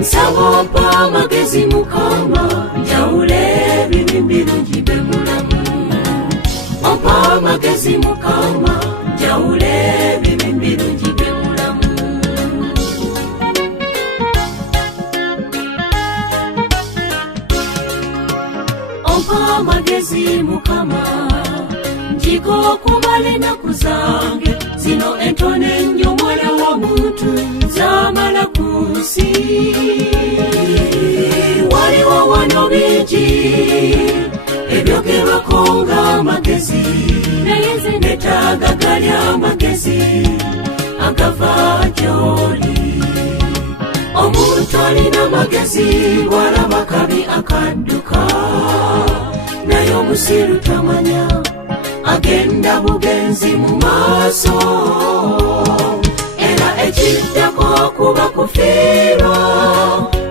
nsaba ompa amagezi Mukama njawule ebibi birungi bye mulamu. Ompa amagezi Mukama njawule ebibi birungi bye mulamu. Ompa amagezi Mukama njiga okubala ennaku zange zino entono ennyo mwana w'omuntu zamala ku nsi. Waliwo wano bingi ebyogerwako ng'amagezi naye nze neetaaga gali amagezi agava gy'oli. Omuntu alina amagezi bw'alaba kabi akadduka, naye omusiru tamanya agenda bugenzi mu maaso. Era ekiddako kuba kufiirwa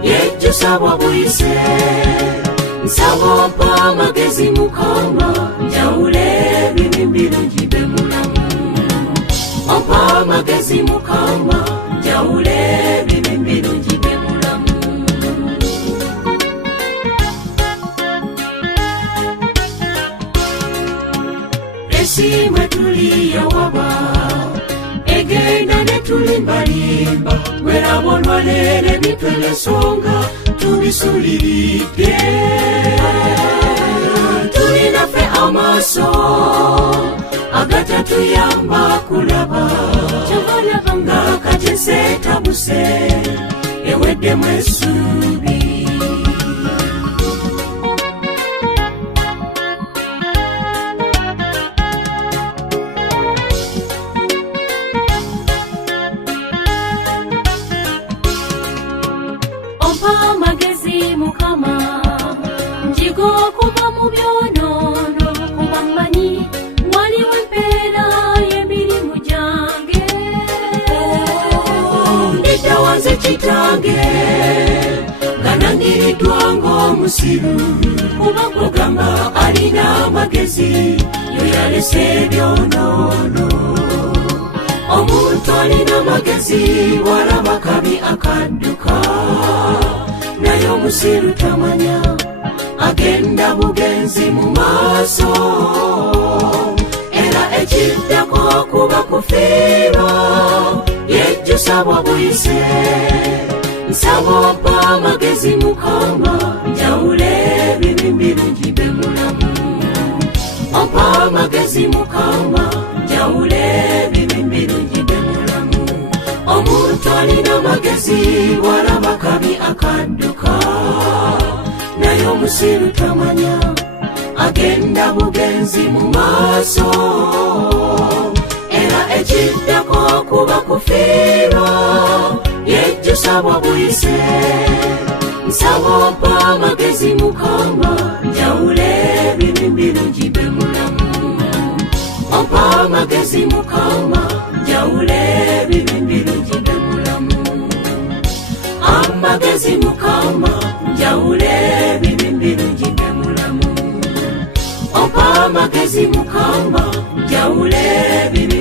yejjusa bwa buyise. Nsaba ompa amagezi Mukama njawule ebibi birungi bye mulamu. Ompa amagezi Mukama njawule ebibi birungi bye mulamu. Esimwe tuli yawaba egenda ne tulimbalimba, weraba olwaleero emitwe n'ensonga tubisuliridde. Tulinafe amaaso agatatuyamba kulaba, kyobalaba nga kati ensi etabuse eweddemu essuubi. Ompa amagezi Mukama njiga okuva mu byonoono, kuba mmanyi waliwo empeera y'emirimu gyange. Ndidda wanze kitange nga nangiriddwa ng'omusiru, kuba kugamba alina amagezi yo yalese ebyonoono. Omuntu alina amagezi bw'alaba kabi akadduka, naye omusiru tamanya agenda bugenzi mu maaso. Era ekiddako kuba kufiirwa yejjusa bwa buyise. Nsaba ompa amagezi Mukama njawule ebibi birungi bye mulamu. Ompa amagezi Mukama njawule ebibi birungi bye mulamu. Omuntu alina amagezi bw'alaba kabi akadduka, naye omusiru tamanya agenda bugenzi mu maaso. Era ekiddako kuba kufiirwa yejjusa bwa buyise. Nsaba ompa amagezi Mukama njawule ebibi birungi bye mulamu. Ompa amagezi Mukama njawule ebibi birungi bye mulamu. Amagezi Mukama njawule ebibi birungi bye mulamu. Ompa amagezi Mukama njawule ebibi